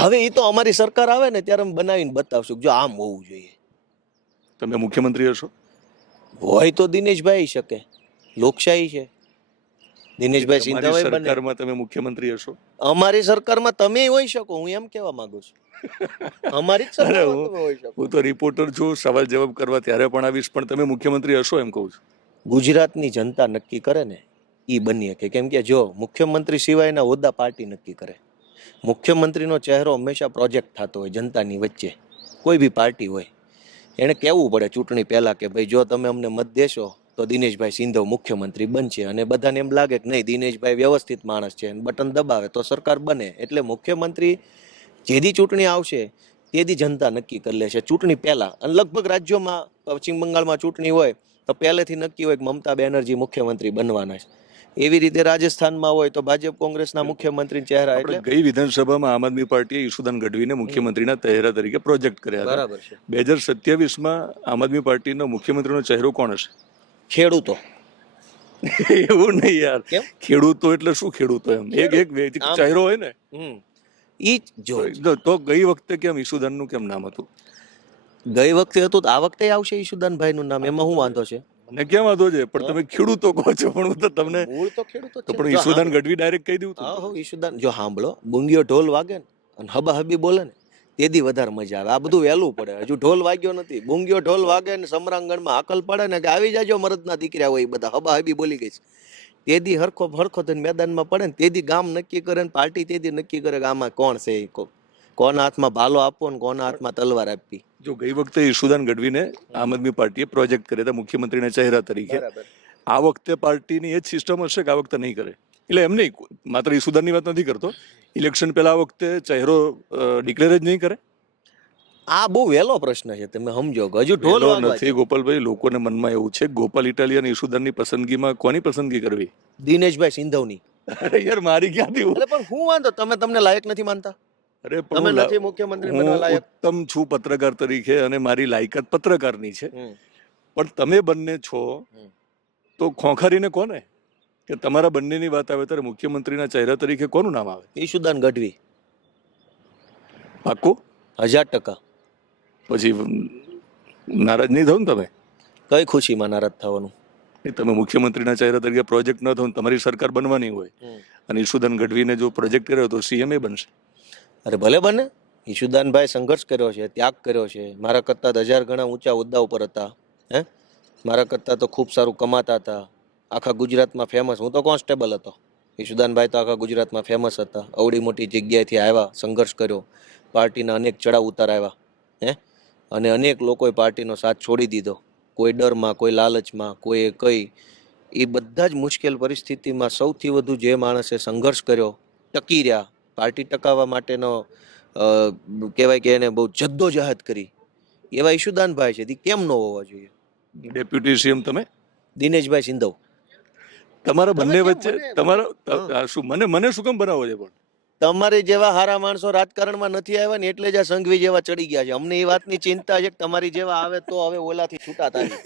હવે એ તો અમારી સરકાર આવે ને ત્યારે અમે બનાવીને બતાવશું કે જો આમ હોવું જોઈએ. તમે મુખ્યમંત્રી હશો? હોય તો દિનેશભાઈ શકે, લોકશાહી છે. દિનેશભાઈ તમારી સિંધાવાય બને. સરકારમાં તમે મુખ્યમંત્રી હશો? અમારી સરકારમાં તમે હોઈ શકો, હું એમ કહેવા માંગુ છું. અમારી જ અરે સરકારમાં તમે હોઈ શકો. હું તો રિપોર્ટર છું, સવાલ જવાબ કરવા ત્યારે પણ આવીશ, પણ તમે મુખ્યમંત્રી હશો એમ કહું છું. ગુજરાતની જનતા નક્કી કરે ને એ બની શકે. કેમ કે જો મુખ્યમંત્રી સિવાયના હોદ્દા પાર્ટી નક્કી કરે. મુખ્યમંત્રીનો ચહેરો હંમેશા પ્રોજેક્ટ થતો હોય જનતાની વચ્ચે. કોઈ બી પાર્ટી હોય એને કહેવું પડે ચૂંટણી પહેલા કે ભાઈ જો તમે અમને મત દેશો તો દિનેશભાઈ સિંધવ મુખ્યમંત્રી બનશે. અને બધાને એમ લાગે કે નહીં દિનેશભાઈ વ્યવસ્થિત માણસ છે, બટન દબાવે તો સરકાર બને. એટલે મુખ્યમંત્રી જેદી ચૂંટણી આવશે તેદી જનતા નક્કી કરી લેશે ચૂંટણી પહેલા. અને લગભગ રાજ્યોમાં પશ્ચિમ બંગાળમાં ચૂંટણી હોય તો પહેલેથી નક્કી હોય કે મમતા બેનર્જી મુખ્યમંત્રી બનવાના છે. એવી રીતે રાજસ્થાનમાં હોય તો ભાજપ કોંગ્રેસના મુખ્યમંત્રી ચહેરા. એટલે ગઈ વિધાનસભામાં આમ આદમી પાર્ટીએ ઈશુદાન ગઢવીને મુખ્યમંત્રીના ચહેરા તરીકે પ્રોજેક્ટ કર્યા હતા. બરાબર છે. 2027માં આમ આદમી પાર્ટીનો મુખ્યમંત્રીનો ચહેરો કોણ હશે? ખેડૂતો. એવું નહીં યાર, કેમ? ખેડૂતો એટલે શું ખેડૂતો? એમ એક વ્યક્તિ ચહેરો હોય ને. ઈ જો તો ગઈ વખતે કેમ ઈશુદાનનું કેમ નામ હતું? ગઈ વખતે હતું તો આ વખતે આવશે ઈશુદાનભાઈ નું નામ. એમાં શું વાંધો છે? મને કેમ વાંધો છે? પણ તમે ખેડૂતો કહો છો. પણ હું તો તમને મૂળ તો ખેડૂતો તો પણ ઈશુદાન ગઢવી ડાયરેક્ટ કહી દઉં. હા હો ઈશુદાન. જો સાંભળો, બુંગીઓ ઢોલ વાગે ને અને હબા હબી બોલે ને તેથી વધારે મજા આવે. આ બધું વહેલું પડે. હજુ ઢોલ વાગ્યો નથી, બુંગીઓ ઢોલ વાગે ને સમરાંગણમાં હાકલ પડે ને કે આવી જાજો મરદના દીકરા હોય બધા હબા હબી બોલી ગઈ છે. તેદી હરખો થઈને મેદાનમાં પડે ને તેદી ગામ નક્કી કરે ને પાર્ટી તેદી નક્કી કરે કે આમાં કોણ છે, કોના હાથમાં ભાલો આપવો ને કોના હાથમાં તલવાર આપવી. જો ગઈ વખતે ઈશુદાન ગઢવીને આમ આદમી પાર્ટીએ પ્રોજેક્ટ કર્યા હતા મુખ્યમંત્રીના ચહેરા તરીકે. આ વખતે પાર્ટીની એ જ સિસ્ટમ હશે કે આ વખતે નહીં કરે? એટલે એમ નહીં, માત્ર ઈશુદાનની વાત નથી કરતો. ઇલેક્શન પહેલા આ વખતે ચહેરો ડિક્લેર જ નહીં કરે? આ બહુ વહેલો પ્રશ્ન છે, તમે સમજો. હજુ ઢોલ નથી ગોપાલભાઈ, લોકોને મનમાં એવું છે ગોપાલ ઇટાલિયા અને ઈશુદાનની પસંદગીમાં કોની પસંદગી કરવી? દિનેશભાઈ સિંધવની. અરે યાર મારી ક્યાંથી? એટલે પણ હું વાંધો, તમે તમને લાયક નથી માનતા? અરે તમે નથી મુખ્યમંત્રી બનવા હું લાયક? ઉત્તમ છું પત્રકાર તરીકે અને મારી લાયકાત પત્રકારની છે. પણ તમે બંને છો તો ખોખારીને કોને કે તમારા બંનેની વાત આવે ત્યારે મુખ્યમંત્રીના ચહેરા તરીકે કોનું નામ આવે? ઈશુદાન ગઢવી. પાક્કું? 1000%. પછી નારાજ નહીં થવું ને તમે? કઈ ખુશીમાં નારાજ થવાનું? તમે મુખ્યમંત્રીના ચહેરા તરીકે પ્રોજેક્ટ ન થવું, તમારી સરકાર બનવાની હોય અને ઈશુદાન ગઢવીને જો પ્રોજેક્ટ કર્યો તો સીએમ બનશે. અરે ભલે બને. ઈશુદાનભાઈ સંઘર્ષ કર્યો છે, ત્યાગ કર્યો છે. મારા કરતાં 1000 ગણા ઊંચા હોદ્દા ઉપર હતા. મારા કરતાં તો ખૂબ સારું કમાતા હતા. આખા ગુજરાતમાં ફેમસ. હું તો કોન્સ્ટેબલ હતો. ઈશુદાનભાઈ તો આખા ગુજરાતમાં ફેમસ હતા. અવડી મોટી જગ્યાએથી આવ્યા, સંઘર્ષ કર્યો, પાર્ટીના અનેક ચડાવ ઉતાર આવ્યા. અને અનેક લોકોએ પાર્ટીનો સાથ છોડી દીધો. કોઈ ડરમાં, કોઈ લાલચમાં, કોઈ કઈ. એ બધા જ મુશ્કેલ પરિસ્થિતિમાં સૌથી વધુ જે માણસે સંઘર્ષ કર્યો, ટકી રહ્યા, પાર્ટી ટકાવવા માટેનો કહેવાય કે એને બહુ જદ્દોજહદ કરી, એવા ઈશુદાનભાઈ છે. કેમ ન હોવા જોઈએ? ડેપ્યુટી સીએમ તમે દિનેશભાઈ સિંધવ. તમારા બંને વચ્ચે તમારા શું મને શું કામ બનાવો છે? પણ તમારે જેવા હારા માણસો રાજકારણમાં નથી આવ્યા ને એટલે જ આ સંઘવી જેવા ચડી ગયા છે. અમને એ વાતની ચિંતા છે કે તમારી જેવા આવે તો હવે ઓલાથી છૂટા થાય.